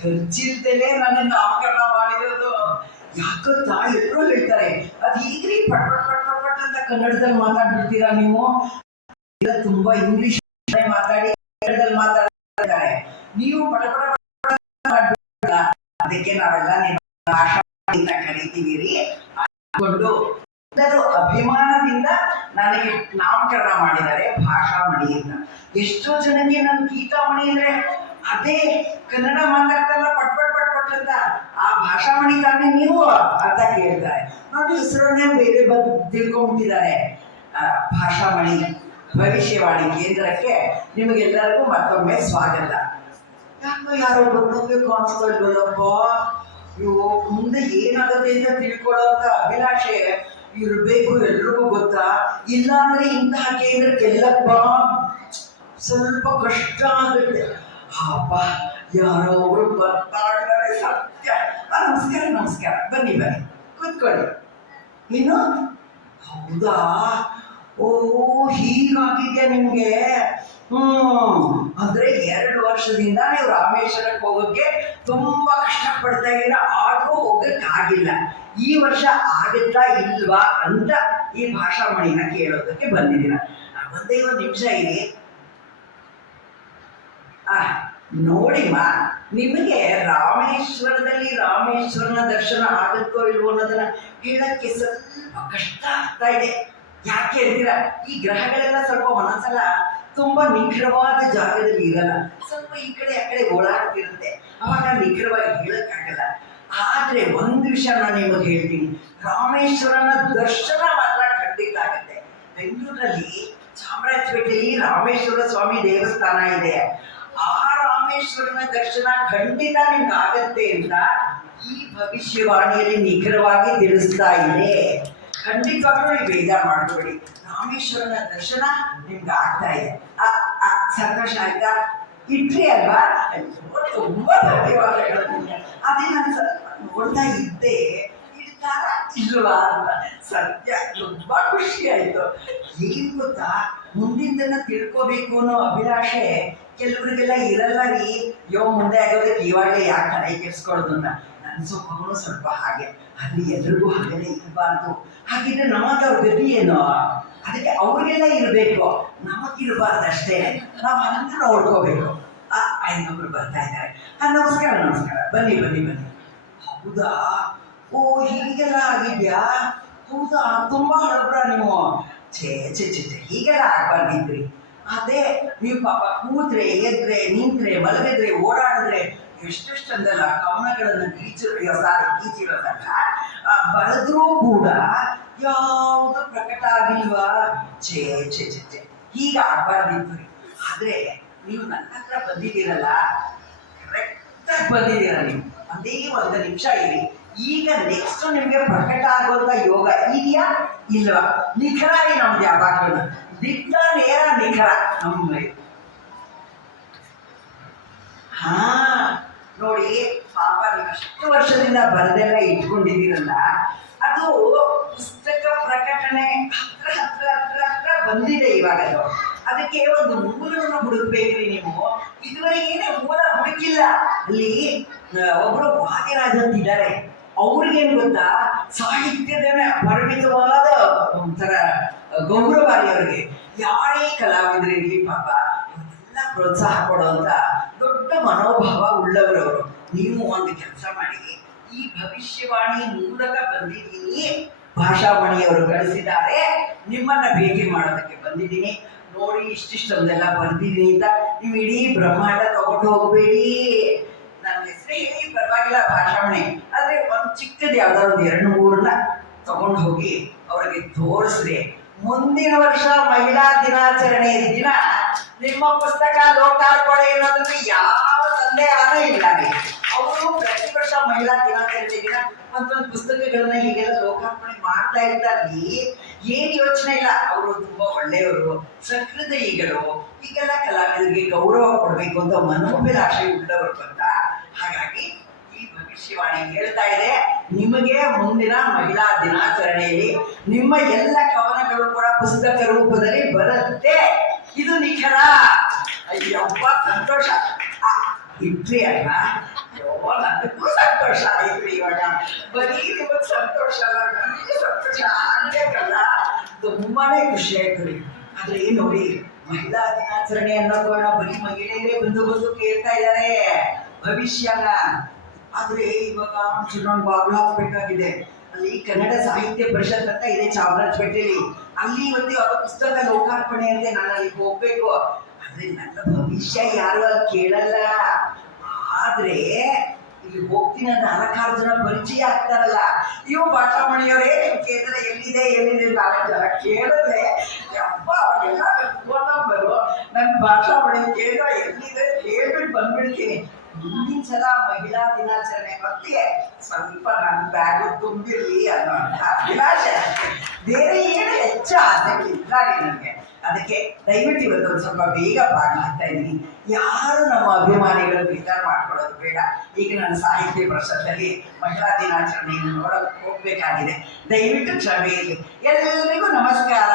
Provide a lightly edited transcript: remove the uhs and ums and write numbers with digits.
ಖರ್ಚಿಲ್ದೇನೆ ನನ್ನ ನಾಮಕರಣ ಮಾಡಿರೋದು. ಯಾಕಂತ ಎಲ್ಲರೂ ಹೇಳ್ತಾರೆ, ಅದು ಈಗ್ರಿ ಪಟ್ ಪಟ್ ಪಟ್ ಪಟ್ ಪಟ್ ಅಂತ ಕನ್ನಡದಲ್ಲಿ ಮಾತಾಡ್ಬಿಡ್ತೀರಾ ನೀವು, ತುಂಬಾ ಇಂಗ್ಲಿಷ್ ಮಾತಾಡಿ ಕನ್ನಡದಲ್ಲಿ ಮಾತಾಡ್ತಾರೆ ನೀವು ಪಟ ಪಟ ಪಟ. ಅದಕ್ಕೆ ನಾವೆಲ್ಲ ನಿಮ್ಮ ಭಾಷಾ ಅಂತ ಕರಿತೀವಿ ರೀ. ಹಾಕೊಂಡು ಅಭಿಮಾನದಿಂದ ನನಗೆ ನಾಮಕರಣ ಮಾಡಿದ್ದಾರೆ ಭಾಷಾಮಣಿ ಅಂತ. ಎಷ್ಟೋ ಜನಕ್ಕೆ ನನ್ನ ಗೀತಾಮಣಿ ಅಂದ್ರೆ ಅದೇ ಕನ್ನಡ ಮಾತಾಡ್ತಾರಲ್ಲ ಪಟ್ ಪಟ್ ಪಟ್ ಪಟ್ ಅಂತ, ಆ ಭಾಷಾಮಣಿ ತಾನೇ ನೀವು ಅಂತ ಕೇಳ್ತಾರೆ. ನೋಡಿ ಹೆಸರನ್ನೇ ಬೇರೆ ಬಂದು ತಿಳ್ಕೊಂಡ್ಬಿಟ್ಟಿದ್ದಾರೆ. ಭಾಷಾಮಣಿ ಭವಿಷ್ಯವಾಣಿ ಕೇಂದ್ರಕ್ಕೆ ನಿಮಗೆಲ್ಲರಿಗೂ ಮತ್ತೊಮ್ಮೆ ಸ್ವಾಗತ. ಯಾಕೋ ಯಾರೋ ಗೊತ್ತೋಗ್ಬೇಕು ಅನ್ಸ್ಕೊಳ್ವಲ್ಲಪ್ಪ, ಇವು ಮುಂದೆ ಏನಾಗುತ್ತೆ ಅಂತ ತಿಳ್ಕೊಳ್ಳೋಂಥ ಅಭಿಲಾಷೆ ಇರಬೇಕು ಎಲ್ರಿಗೂ ಗೊತ್ತಾ. ಇಲ್ಲಾಂದ್ರೆ ಇಂತಹ ಕೇಂದ್ರಕ್ಕೆಲ್ಲಪ್ಪ ಸ್ವಲ್ಪ ಕಷ್ಟ ಆಗುತ್ತೆ. ಹಬ್ಬ ಯಾರೋ ಒಬ್ರು ಬರ್ತಾ ಇದ್ದಾರೆ ಸತ್ಯ. ನಮಸ್ಕಾರ ನಮಸ್ಕಾರ, ಬನ್ನಿ ಬನ್ನಿ ಕೂತ್ಕೊಳ್ಳಿ. ಏನು ಹೌದಾ, ಓ ಹೀಗಾಗಿದ್ಯಾ ನಿಮ್ಗೆ? ಅಂದ್ರೆ 2 ವರ್ಷದಿಂದ ನೀವು ರಾಮೇಶ್ವರಕ್ಕೆ ಹೋಗೋಕ್ಕೆ ತುಂಬಾ ಕಷ್ಟಪಡ್ತಾ ಇದ್ದೀರಾ, ಆದ್ರೂ ಹೋಗಕ್ಕೆ ಆಗಿಲ್ಲ. ಈ ವರ್ಷ ಆಗುತ್ತಾ ಇಲ್ವಾ ಅಂತ ಈ ಭಾಷಾಮಣಿನ ಕೇಳೋದಕ್ಕೆ ಬಂದಿದ್ದೀರಾ. ಒಂದೇ ಒಂದು ನಿಮಿಷ ಇರಿ. ನೋಡಿಮ್ಮ, ನಿಮಗೆ ರಾಮೇಶ್ವರದಲ್ಲಿ ರಾಮೇಶ್ವರನ ದರ್ಶನ ಆಗುತ್ತೋ ಇಲ್ವೋ ಅನ್ನೋದನ್ನ ಹೇಳಕ್ಕೆ ಸ್ವಲ್ಪ ಕಷ್ಟ ಆಗ್ತಾ ಇದೆ. ಯಾಕೆ ಅಂತೀರಾ, ಈ ಗ್ರಹಗಳೆಲ್ಲ ಸ್ವಲ್ಪ ಮನಸ್ಸಲ್ಲ ತುಂಬಾ ನಿಖರವಾದ ಜಾಗದಲ್ಲಿ ಇರಲ್ಲ, ಸ್ವಲ್ಪ ಈ ಕಡೆ ಆ ಕಡೆ ಓಡಾಡ್ತಿರುತ್ತೆ. ಅವಾಗ ನಿಖರವಾಗಿ ಹೇಳಕ್ಕಾಗಲ್ಲ. ಆದ್ರೆ ಒಂದು ವಿಷಯ ನಾನು ನಿಮಗೆ ಹೇಳ್ತೀನಿ, ರಾಮೇಶ್ವರನ ದರ್ಶನ ಮಾತ್ರ ಖಂಡಿತ ಆಗುತ್ತೆ. ಬೆಂಗಳೂರಲ್ಲಿ ಚಾಮರಾಜಪೇಟೆಯಲ್ಲಿ ರಾಮೇಶ್ವರ ಸ್ವಾಮಿ ದೇವಸ್ಥಾನ ಇದೆ. ಆ ರಾಮೇಶ್ವರನ ದರ್ಶನ ಖಂಡಿತ ನಿಮ್ಗೆ ಆಗತ್ತೆ ಅಂತ ಈ ಭವಿಷ್ಯವಾಣಿಯಲ್ಲಿ ನಿಖರವಾಗಿ ತಿಳಿಸ್ತಾ ಇದೆ. ಖಂಡಿತವಾಗ್ಲೂ ನೀವು ಬೇಜಾರು ಮಾಡ್ಕೊಳ್ಳಿ, ರಾಮೇಶ್ವರನ ದರ್ಶನ ನಿಮ್ಗೆ ಆಗ್ತಾ ಇದೆ. ಸಂತೋಷ ಆಯ್ತಾ? ಇಟ್ರಿ ಅಲ್ವಾ? ತುಂಬಾ ಧನ್ಯವಾದಗಳು. ಅದೇ ನಾನು ಸ್ವಲ್ಪ ನೋಡ್ತಾ ಇದ್ದೆ, ಇಡ್ತಾರ ಇಲ್ವಾ ಅಂತ. ಸತ್ಯ ತುಂಬಾ ಖುಷಿ ಆಯ್ತು. ಏನ್ ಗೊತ್ತಾ, ಮುಂದಿನ ತಿಳ್ಕೋಬೇಕು ಅನ್ನೋ ಅಭಿಲಾಷೆ ಕೆಲವರಿಗೆಲ್ಲ ಇರಲ್ಲ ರೀ. ಮುಂದೆ ಆಗೋದಕ್ಕೆ ಇವಾಗಲೇ ಯಾಕೆ ತಲೆ ಕೆಡ್ಸ್ಕೊಳ್ಳೋದು ಅಂತ. ನನ್ನ ಸ್ವಭಾವನು ಸ್ವಲ್ಪ ಹಾಗೆ. ಅಲ್ಲಿ ಎಲ್ರಿಗೂ ಹಾಗೆಲ್ಲ ಇರಬಾರ್ದು. ಹಾಗಿದ್ರೆ ನಮ್ಮದವ್ರ ಗತಿ ಏನೋ, ಅದಕ್ಕೆ ಅವ್ರಿಗೆಲ್ಲ ಇರಬೇಕು, ನಮಗಿರಬಾರ್ದು ಅಷ್ಟೇ. ನಾವು ಅಂತ ನೋಡ್ಕೋಬೇಕು. ಇನ್ನೊಬ್ರು ಬರ್ತಾ ಇದ್ದಾರೆ. ನಮಸ್ಕಾರ ನಮಸ್ಕಾರ, ಬನ್ನಿ ಬನ್ನಿ ಬನ್ನಿ. ಹೌದಾ, ಓ ಹೀಗೆಲ್ಲ ಆಗಿದ್ಯಾ? ಹೌದಾ, ತುಂಬಾ ಹಳಬ್ರ ನೀವು? ಛೇ ಛೇ ಛೇ ಛೇ, ಹೀಗೆಲ್ಲ ಆಗ್ಬಾರ್ದಿದ್ರಿ. ಅದೇ ನೀವು ಪಾಪ ಕೂತ್ರೆ ಎದ್ರೆ ನಿಂತ್ರೆ ಮಲಗಿದ್ರೆ ಓಡಾಡಿದ್ರೆ ಎಷ್ಟೆಷ್ಟಂದಲ್ಲ ಕವನಗಳನ್ನು ಗೀಚಿರೋದಲ್ಲ, ಬರೆದ್ರೂ ಕೂಡ ಯಾವುದು ಪ್ರಕಟ ಆಗಿಲ್ವಾ? ಛೇ ಛೇ ಛೇ ಛೇ, ಹೀಗೆ ಆಗ್ಬಾರ್ದಿತ್ತು. ಆದ್ರೆ ನೀವು ನನ್ನ ಹತ್ರ ಬಂದಿದ್ದೀರಲ್ಲ, ಕರೆಕ್ಟಾಗಿ ಬಂದಿದ್ದೀರ ನೀವು. ಒಂದೇ 1 ನಿಮಿಷ ಇರಿ. ಈಗ ನೆಕ್ಸ್ಟ್ ನಿಮ್ಗೆ ಪ್ರಕಟ ಆಗುವಂತ ಯೋಗ ಇದೆಯಾ ಇಲ್ವಾ? ನಿಖರ ರೀ ನಮ್ದು ಯಾವಾಗಲೂ ದಿಟ್ಟ ನೇರ ನಿಖರ ನಮ್ಮ. ನೋಡಿ ಪಾಪ, ನೀವು ಇಷ್ಟು ವರ್ಷದಿಂದ ಬರೆದೆಲ್ಲ ಇಟ್ಕೊಂಡಿದ್ದೀರಲ್ಲ, ಅದು ಪುಸ್ತಕ ಪ್ರಕಟಣೆ ಹತ್ರ ಹತ್ರ ಹತ್ರ ಹತ್ರ ಬಂದಿದೆ ಇವಾಗ. ಅದಕ್ಕೆ ಒಂದು ಮೂಲವನ್ನು ಹುಡುಕ್ಬೇಕ್ರಿ ನೀವು. ಇದುವರೆಗೇನೆ ಮೂಲ ಹುಡುಕಿಲ್ಲ. ಅಲ್ಲಿ ಒಬ್ರು ವಾದಿರಾಜ್ ಅಂತಿದ್ದಾರೆ. ಅವ್ರಿಗೇನು ಗೊತ್ತಾ, ಸಾಹಿತ್ಯದ ಪರಿಮಿತವಾದ ಒಂಥರ ಗೌರವಾರಿ ಅವ್ರಿಗೆ. ಯಾರೇ ಕಲಾವಿದರಿಗೆ ಪಾಪ ಎಲ್ಲ ಪ್ರೋತ್ಸಾಹ ಕೊಡುವಂತ ದೊಡ್ಡ ಮನೋಭಾವ ಉಳ್ಳವರವರು. ನೀವು ಒಂದು ಕೆಲಸ ಮಾಡಿ, ಈ ಭವಿಷ್ಯವಾಣಿ ಮೂಲಕ ಬಂದಿದ್ದೀನಿ, ಭಾಷಾಮಣಿಯವರು ಕಳಿಸಿದ್ದಾರೆ, ನಿಮ್ಮನ್ನ ಭೇಟಿ ಮಾಡೋದಕ್ಕೆ ಬಂದಿದ್ದೀನಿ. ನೋಡಿ ಇಷ್ಟಿಷ್ಟೊಂದೆಲ್ಲ ಬರ್ದಿದ್ದೀನಿ ಅಂತ ನೀವು ಇಡೀ ಬ್ರಹ್ಮಾಂಡ ತಗೊಂಡು ಹೋಗ್ಬೇಡಿ. ನನ್ನ ಹೆಸರು ಹೇಳಿ ಪರವಾಗಿಲ್ಲ, ಭಾಷಾಮಣಿ. ಆದ್ರೆ ಒಂದು ಚಿಕ್ಕದು ಯಾವ್ದಾದ್ರು 2-3 ತಗೊಂಡು ಹೋಗಿ ಅವ್ರಿಗೆ ತೋರಿಸ್ರಿ. ಮುಂದಿನ ವರ್ಷ ಮಹಿಳಾ ದಿನಾಚರಣೆ ದಿನ ನಿಮ್ಮ ಪುಸ್ತಕ ಲೋಕಾರ್ಪಣೆ ಅನ್ನೋದ್ರಲ್ಲಿ ಯಾವ ಸಂದೇಹನೂ ಇಲ್ಲ. ಅವರು ಪ್ರತಿ ವರ್ಷ ಮಹಿಳಾ ದಿನಾಚರಣೆ ದಿನ ಒಂದೊಂದು ಪುಸ್ತಕಗಳನ್ನ ಹೀಗೆಲ್ಲ ಲೋಕಾರ್ಪಣೆ ಮಾಡ್ತಾ ಇರ್ತಾರೆ. ಏನ್ ಯೋಚನೆ ಇಲ್ಲ, ಅವರು ತುಂಬಾ ಒಳ್ಳೆಯವರು, ಸಹೃದಯಿಗಳು. ಹೀಗೆಲ್ಲ ಕಲಾವಿದರಿಗೆ ಗೌರವ ಕೊಡ್ಬೇಕು ಅಂತ ಮನೋಭಿಲಾಷೆ ಉಳ್ಳವರು ಬಂದ. ಹಾಗಾಗಿ ಈ ಭವಿಷ್ಯವಾಣಿ ಹೇಳ್ತಾ ಇದೆ, ನಿಮಗೆ ಮುಂದಿನ ಮಹಿಳಾ ದಿನಾಚರಣೆಯಲ್ಲಿ ನಿಮ್ಮ ಎಲ್ಲ ಕವನಗಳು ಕೂಡ ಪುಸ್ತಕ ರೂಪದಲ್ಲಿ ಬರುತ್ತೆ. ಇದು ನಿಖರ. ಅಯ್ಯಪ್ಪ ಸಂತೋಷ. ಇಟ್ರಿ ಅಲ್ಲ. ಅಯ್ಯೋ, ನನಗೂ ಸಂತೋಷ ಆಯ್ತು ಇವಾಗ. ಬರೀ ನಿಮಗೆ ಸಂತೋಷ ಅಲ್ಲ, ನನಗೂ ಸಂತೋಷ ಆಗ್ಬೇಕಲ್ಲ. ತುಂಬಾನೇ ಖುಷಿ ಆಯ್ತು ರೀ. ಆದ್ರೆ ನೋಡಿ, ಮಹಿಳಾ ದಿನಾಚರಣೆ ಅನ್ನೋದು ಬರೀ ಮಹಿಳೆಯರೇ ಬಂದು ಕೇಳ್ತಾ ಇದ್ದಾರೆ ಭವಿಷ್ಯನ. ಆದ್ರೆ ಇವಾಗ ಒಂಚೂರು ಬಾಗ್ಲು ಹಾಕ್ಬೇಕಾಗಿದೆ. ಅಲ್ಲಿ ಕನ್ನಡ ಸಾಹಿತ್ಯ ಪರಿಷತ್ ಅಂತ ಇದೆ ಚಾಮರಾಜಪೇಟೆಯಲ್ಲಿ. ಅಲ್ಲಿ ಒಂದು ಯಾವ ಪುಸ್ತಕ ಲೋಕಾರ್ಪಣೆ ಅಂತೆ, ನಾನು ಅಲ್ಲಿಗೆ ಹೋಗ್ಬೇಕು. ಆದ್ರೆ ನನ್ನ ಭವಿಷ್ಯ ಯಾರು ಅಲ್ಲಿ ಕೇಳಲ್ಲ. ಆದ್ರೆ ಇಲ್ಲಿ ಹೋಗ್ತೀನಿ ಅಂದ್ರೆ 4 ಜನ ಪರಿಚಯ ಆಗ್ತಾರಲ್ಲ, ಇವು ಭಾಷಾಮಣಿಯವರೇ ನೀವು ಕೇಂದ್ರ ಎಲ್ಲಿದೆ 4 ಜನ ಕೇಳಿದ್ರೆ ಅಪ್ಪ ಅವಾಗೆಲ್ಲ ಫೋನ್ ನಂಬರು ನನ್ನ ಭಾಷಾಮಣಿ ಕೇಂದ್ರ ಎಲ್ಲಿದೆ ಕೇಳ್ಬಿಟ್ಟು ಬಂದ್ಬಿಡ್ತೀನಿ. ಮುಂದಿನ ಸಲ ಮಹಿಳಾ ದಿನಾಚರಣೆ ಮತ್ತೆ ಸ್ವಲ್ಪ ನನ್ನ ಬ್ಯಾಗು ತುಂಬಿರ್ಲಿ ಅನ್ನೋ ಅಭಿಲಾಷೆ. ಬೇರೆ ಏನು ಹೆಚ್ಚು ಆಸಕ್ತಿ ಇಲ್ಲ ರೀ ನನಗೆ. ಅದಕ್ಕೆ ದಯವಿಟ್ಟು ಇವತ್ತು ಒಂದು ಸ್ವಲ್ಪ ಬೇಗ ಭಾಗವಹಿಸ್ತಾ ಇದ್ದೀನಿ. ಯಾರು ನಮ್ಮ ಅಭಿಮಾನಿಗಳು ವಿಚಾರ ಮಾಡ್ಕೊಳ್ಳೋದು ಬೇಡ. ಈಗ ನಾನು ಸಾಹಿತ್ಯ ಪರಿಷತ್ತಲ್ಲಿ ಮಹಿಳಾ ದಿನಾಚರಣೆಯನ್ನು ನೋಡೋಕೆ ಹೋಗ್ಬೇಕಾಗಿದೆ. ದಯವಿಟ್ಟು ಕ್ಷಮೆ ಇರಲಿ. ಎಲ್ಲರಿಗೂ ನಮಸ್ಕಾರ.